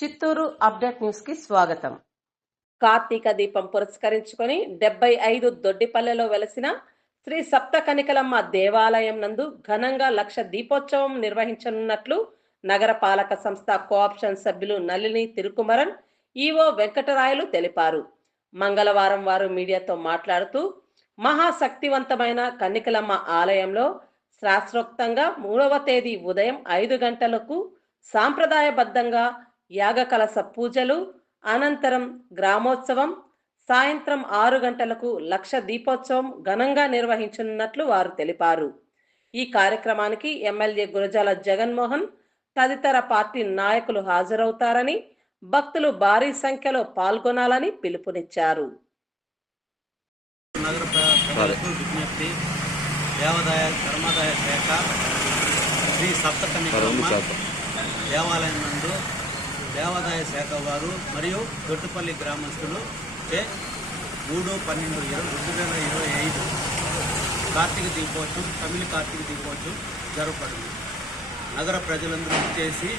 Chittoor update న్యూస్కి స్వాగతం. కార్తీక దీపం పురస్కరించుకొని డెబ్బై ఐదు దొడ్డిపల్లెలో వెలసిన శ్రీ సప్తకనికలమ్మ దేవాలయం నందు ఘనంగా లక్ష దీపోత్సవం నిర్వహించనున్నట్లు నగర పాలక సంస్థ కోఆప్షన్ సభ్యులు నలిని తిరుకుమరన్ ఈవో వెంకటరాయలు తెలిపారు. మంగళవారం వారు మీడియాతో మాట్లాడుతూ మహాశక్తివంతమైన కన్నికలమ్మ ఆలయంలో శాస్త్రోక్తంగా మూడవ తేదీ ఉదయం ఐదు గంటలకు సాంప్రదాయబద్ధంగా యాగ కలస పూజలు అనంతరం గ్రామోత్సవం సాయంత్రం ఆరు గంటలకు లక్ష దీపోత్సవం ఘనంగా నిర్వహించనున్నట్లు వారు తెలిపారు. ఈ కార్యక్రమానికి ఎమ్మెల్యే గురజాల జగన్మోహన్ తదితర పార్టీ నాయకులు హాజరవుతారని భక్తులు భారీ సంఖ్యలో పాల్గొనాలని పిలుపునిచ్చారు. దేవాదాయ ధర్మాదాయ శాఖ శ్రీ దేవాలయం నందు దేవాదాయ శాఖ వారు మరియు దొట్టుపల్లి గ్రామస్తులు చే మూడు పన్నెండు ఇరవై రెండు వేల ఇరవై ఐదు కార్తీక దీపోత్సవం తమిళ కార్తీక దీపోత్సవం జరపడింది నగర ప్రజలందరూ వచ్చేసి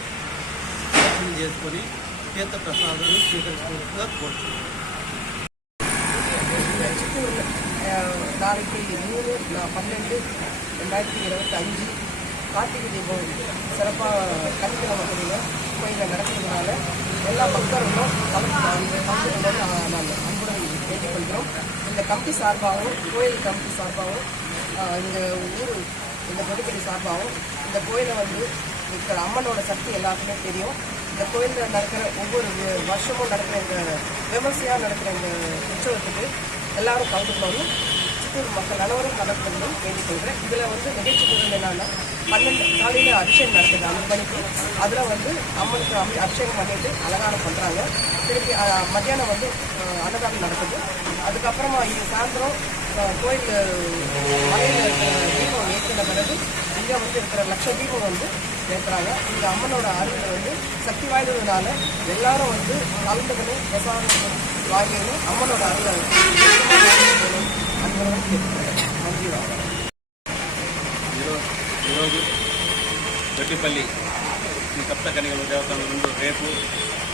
దర్శనం చేసుకొని తీర్థ ప్రసాదాలు స్వీకరించుకుంటూ కోరుతున్నాం చిత్తూరు நாளைக்கு மூணு நான் பன்னெண்டு ரெண்டாயிரத்தி இருபத்தி அஞ்சு கார்த்திகை தீபம் சிறப்பாக கணிக்கிழமை கோயிலில் கோயிலில் நடக்கிறதுனால எல்லா பக்தர்களும் கலந்து கலந்துக்கணும்னு அன்புடன் கேட்டுக்கொள்கிறோம். இந்த கமிட்டி சார்பாகவும் கோயில் கமிட்டி சார்பாகவும் இந்த ஊர் இந்த பொதுப்படி சார்பாகவும் இந்த கோயிலை வந்து இருக்கிற அம்மனோட சக்தி எல்லாருக்குமே தெரியும். இந்த கோயிலில் நடக்கிற ஒவ்வொரு வருஷமும் நடக்கிற இந்த விமர்சையாக நடக்கிற இந்த உற்சவத்துக்கு எல்லாரும் கலந்துக்கணும் சித்தூர் மக்கள் அனைவரும் கலந்துக்கணும் வேண்டிக்கொள்கிறேன் இதில் வந்து நிகழ்ச்சி பொருள் என்னன்னா பன்னெண்டு காலையில் அபிஷேகம் நடக்குது அஞ்சு மணிக்கு அதில் வந்து அம்மனுக்கு அபி- அபிஷேகம் பண்ணிட்டு அலங்காரம் பண்ணுறாங்க திருப்பி மத்தியானம் வந்து அன்னதானம் நடக்குது. அதுக்கப்புறமா இது சாயந்தரம் கோயில் மலையில் இருக்கிற தீபம் ஏற்றின பிறகு இங்கே வந்து இருக்கிற லட்ச தீபம் வந்து ஏற்றுறாங்க இந்த அம்மனோட அருள் வந்து சக்தி வாய்ந்ததுனால எல்லாரும் வந்து கலந்துக்கணும் பிரசாதம் வாங்கிக்கணும் அம்மனோட அருளை ఈరోజు దొడ్డిపల్లి శ్రీ సప్త కనిగల దేవతల నుండి రేపు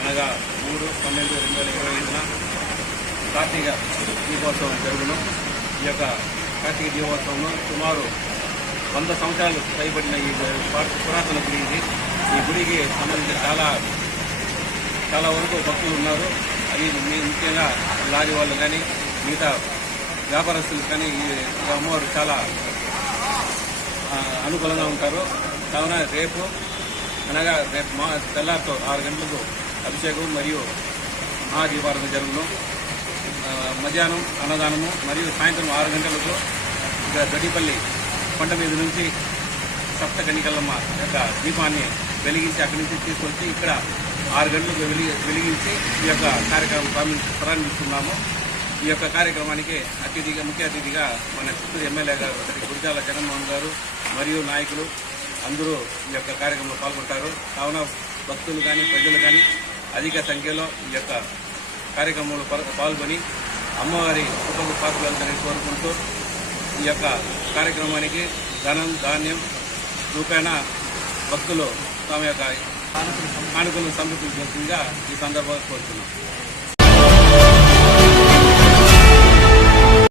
అనగా మూడు పన్నెండు రెండు వేల ఇరవై ఐదున కార్తీక దీపోత్సవం జరుగును. ఈ యొక్క కార్తీక దీపోత్సవంలో సుమారు వంద సంవత్సరాలు పైబడిన ఈ పురాతన గుడి ఇది. ఈ గుడికి సంబంధించి చాలా చాలా వరకు భక్తులు ఉన్నారు. అది ముఖ్యంగా లారీ వాళ్ళు కానీ మిగతా వ్యాపారస్తులు కానీ ఈ అమ్మవారు చాలా అనుకూలంగా ఉంటారు. కావున రేపు అనగా రేపు మా తెల్లారితో ఆరు గంటలకు అభిషేకం మరియు మహాదీపారాధన జరుగును. మధ్యాహ్నం అన్నదానము మరియు సాయంత్రం ఆరు గంటలకు ఇక దొడిపల్లి కొండ మీద నుంచి సప్త కనికల్లమ్మ యొక్క దీపాన్ని వెలిగించి అక్కడి నుంచి తీసుకొచ్చి ఇక్కడ ఆరు గంటలకు వెలిగి వెలిగించి ఈ యొక్క కార్యక్రమం ప్రారంభి- ప్రారంభిస్తున్నాము. ఈ యొక్క కార్యక్రమానికి అతిథిగా ముఖ్య అతిథిగా మన చిత్తూరు ఎమ్మెల్యే గారు శ్రీ గురిజాల జగన్మోహన్ గారు మరియు నాయకులు అందరూ ఈ యొక్క కార్యక్రమంలో పాల్గొంటారు. కావున భక్తులు కానీ ప్రజలు కానీ అధిక సంఖ్యలో ఈ యొక్క కార్యక్రమంలో పాల్గొని అమ్మవారి కృపకు పాత్రలని కోరుకుంటూ ఈ యొక్క కార్యక్రమానికి ధనం ధాన్యం రూపేణ భక్తులు తమ యొక్క కానుకలు సమర్పించాల్సిందిగా ఈ సందర్భంగా కోరుతున్నాం.